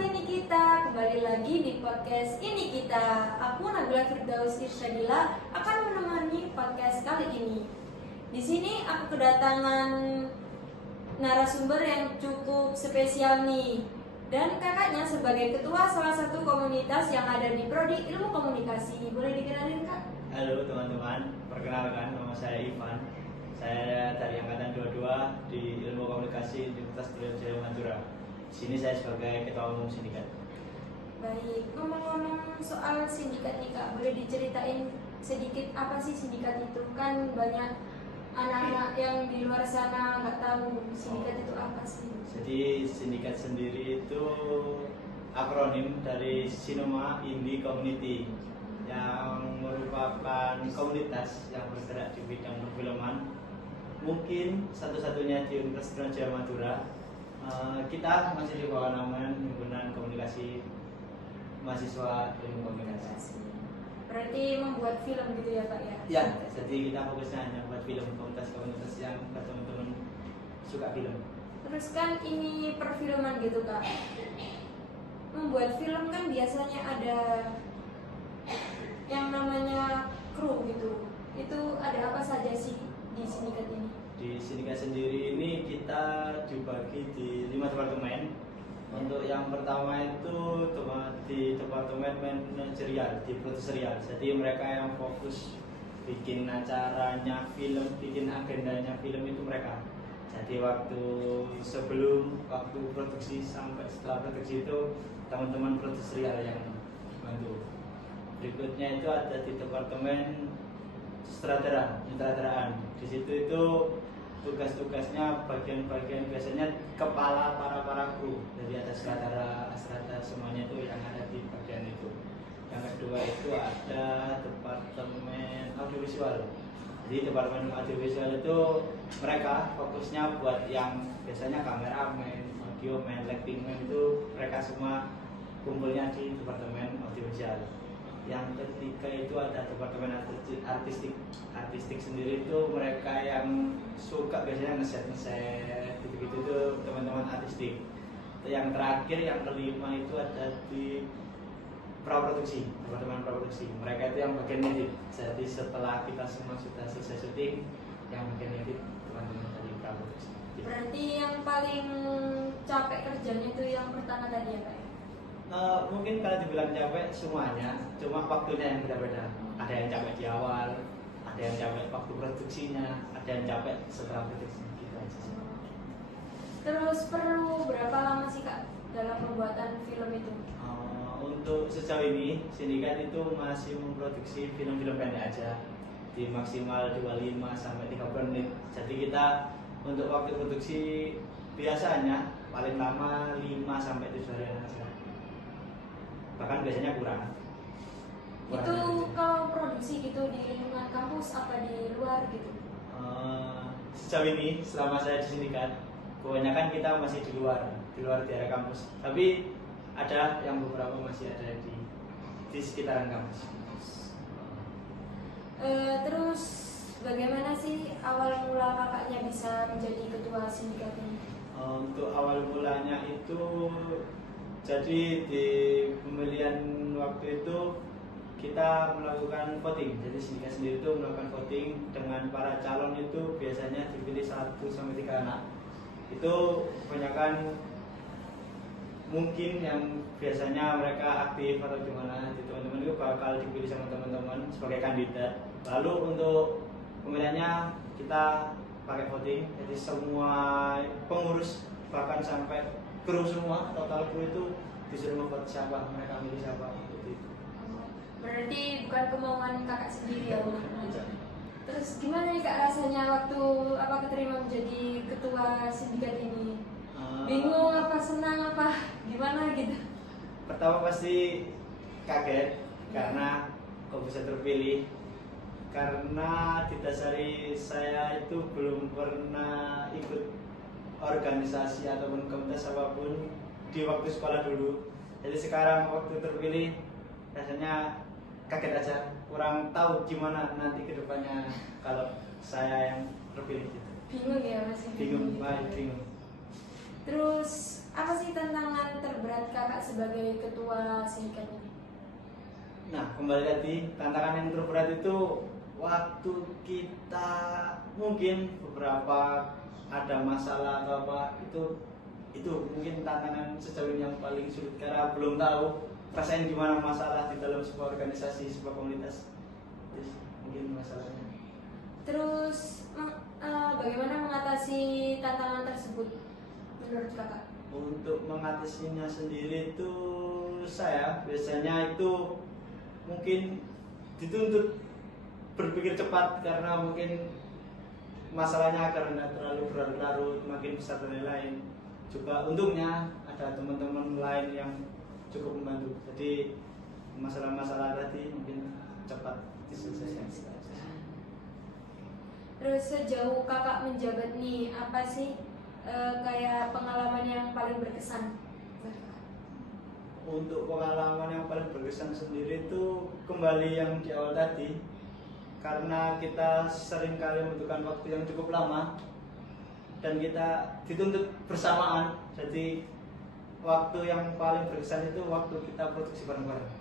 ini kita kembali lagi di podcast ini kita. Aku Nabila Firdaus Irsyadila akan menemani podcast kali ini. Di sini aku kedatangan narasumber yang cukup spesial nih. Dan kakaknya sebagai ketua salah satu komunitas yang ada di Prodi Ilmu Komunikasi. Boleh dikenalin, Kak? Halo teman-teman, perkenalkan nama saya Ivan. Saya dari angkatan 22 di Ilmu Komunikasi Universitas Brawijaya Madura. Di sini saya sebagai ketua umum sindikat. Baik, ngomong-ngomong soal sindikat nih Kak, boleh diceritain sedikit apa sih sindikat itu? Kan banyak anak-anak yang di luar sana nggak tahu sindikat itu apa sih. Jadi sindikat sendiri itu akronim dari Sinoma Indie Community yang merupakan komunitas yang bergerak di bidang perfilman. Mungkin satu-satunya di Universitas Brawijaya Madura. Kita masih di bawah naungan Himpunan Komunikasi Mahasiswa Ilmu Komunikasi. Berarti membuat film gitu ya Pak ya? Ya, jadi kita fokusnya hanya buat film, komunitas yang teman-teman suka film. Terus kan ini perfilman gitu Kak. Membuat film kan biasanya ada yang namanya kru gitu. Itu ada apa saja sih di sindikat ini? Di sindikat sendiri ini kita dibagi di 5 departemen. Untuk yang pertama itu di departemen manajerial, di produserial. Jadi mereka yang fokus bikin acaranya film, bikin agendanya film itu mereka. Jadi sebelum waktu produksi sampai setelah produksi itu teman-teman produserial yang bantu. Berikutnya itu ada di departemen sutradaraan. Di situ itu tugas-tugasnya bagian-bagian biasanya kepala para kru. Jadi ada sutradara semuanya itu yang ada di bagian itu. Yang kedua itu ada departemen audiovisual. Jadi departemen audiovisual itu mereka fokusnya buat yang biasanya kameramen, audioman, lightingman itu mereka semua kumpulnya di departemen audiovisual. Yang ketiga itu ada departemen artistik sendiri itu mereka yang suka biasanya ngeset gitu itu teman-teman artistik. Yang terakhir yang kelima itu ada di departemen praproduksi. Mereka itu yang bagian edit. Jadi setelah kita semua sudah selesai syuting, yang bagian edit teman-teman dari praproduksi. Berarti yang paling capek kerjanya itu yang pertama tadi ya Pak? Mungkin kalau dibilang capek semuanya, cuma waktunya yang beda-beda. Ada yang capek di awal, ada yang capek waktu produksinya, ada yang capek setelah produksi. Gitu aja sih. Terus perlu berapa lama sih Kak dalam pembuatan film itu? Untuk sejauh ini sindikat itu masih memproduksi film-film pendek aja di maksimal 25 sampai 30 menit. Jadi kita untuk waktu produksi biasanya paling lama 5 sampai 7 hari aja. Bahkan biasanya kurang itu kalau produksi gitu di lingkungan kampus apa di luar gitu? Sejauh ini selama saya di sindikat kebanyakan kita masih di luar daerah kampus, tapi ada yang beberapa masih ada di sekitaran kampus. Terus bagaimana sih awal mula kakaknya bisa menjadi ketua sindikat ini? Untuk awal mulanya itu jadi di pemilihan waktu itu kita melakukan voting. Jadi sindikat sendiri itu melakukan voting dengan para calon itu biasanya dipilih 1 sampai 3 anak. Itu kebanyakan mungkin yang biasanya mereka aktif atau gimana di teman-teman itu bakal dipilih sama teman-teman sebagai kandidat. Lalu untuk pemilihannya kita pakai voting. Jadi semua pengurus bahkan sampai kru semua, total kru itu disuruh membuat siapa, mereka milih siapa gitu. Berarti bukan kemauan kakak sendiri ya? Terus gimana nih Kak rasanya waktu keterima menjadi ketua sindikat ini? Bingung apa senang apa gimana gitu? Pertama pasti kaget karena kok bisa terpilih. Karena didasari saya itu belum pernah ikut organisasi ataupun komunitas apapun di waktu sekolah dulu. Jadi sekarang waktu terpilih rasanya kaget aja, kurang tahu gimana nanti kedepannya kalau saya yang terpilih gitu. Bingung ya masih Bingung. Terus apa sih tantangan terberat kakak sebagai ketua sindikat ini? Nah, kembali tadi, tantangan yang terberat itu waktu kita mungkin beberapa ada masalah atau apa, itu mungkin tantangan sejauh ini yang paling sulit karena belum tahu rasain gimana masalah di dalam sebuah organisasi, sebuah komunitas. Terus mungkin masalahnya. Terus bagaimana mengatasi tantangan tersebut menurut kakak? Untuk mengatasinya sendiri itu saya biasanya itu mungkin dituntut berpikir cepat karena mungkin masalahnya karena terlalu berlarut-larut makin besar dan lain-lain. Juga untungnya ada teman-teman lain yang cukup membantu. Jadi masalah-masalah tadi mungkin cepat diselesaikan. Terus sejauh kakak menjabat nih, apa sih kayak pengalaman yang paling berkesan? Untuk pengalaman yang paling berkesan sendiri itu kembali yang di awal tadi, karena kita sering kali membutuhkan waktu yang cukup lama dan kita dituntut bersamaan. Jadi waktu yang paling berkesan itu waktu kita produksi bareng-bareng,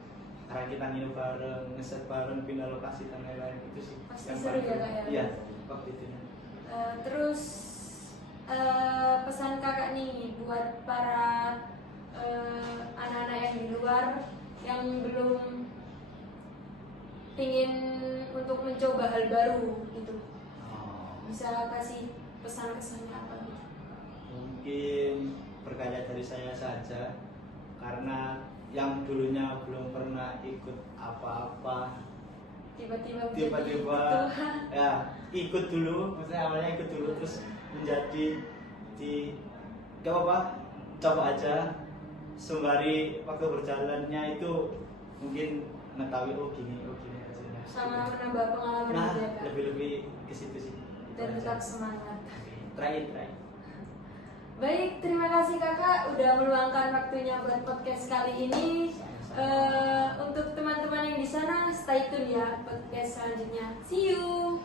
karena kita nginep bareng, ngeset bareng, pindah lokasi dan lain-lain. Itu sih Pasti yang seru paling ya, Kak, ya? iya waktu itu. Terus pesan kakak nih buat para anak-anak yang di luar yang belum ingin untuk mencoba hal baru gitu, bisa kasih pesan-pesannya apa gitu? Mungkin berkaca dari saya saja, karena yang dulunya belum pernah ikut apa-apa Tiba-tiba ya ikut dulu, maksudnya awalnya ikut dulu terus menjadi gak apa-apa, coba aja sembari waktu berjalannya itu mungkin mengetahui oh gini aja. Sama menambah pengalaman Nah, juga, Kak. lebih ke situ sih. Dan tetap semangat. Try. Baik, terima kasih kakak udah meluangkan waktunya buat podcast kali ini. Untuk teman-teman yang di sana, stay tune ya podcast selanjutnya. See you.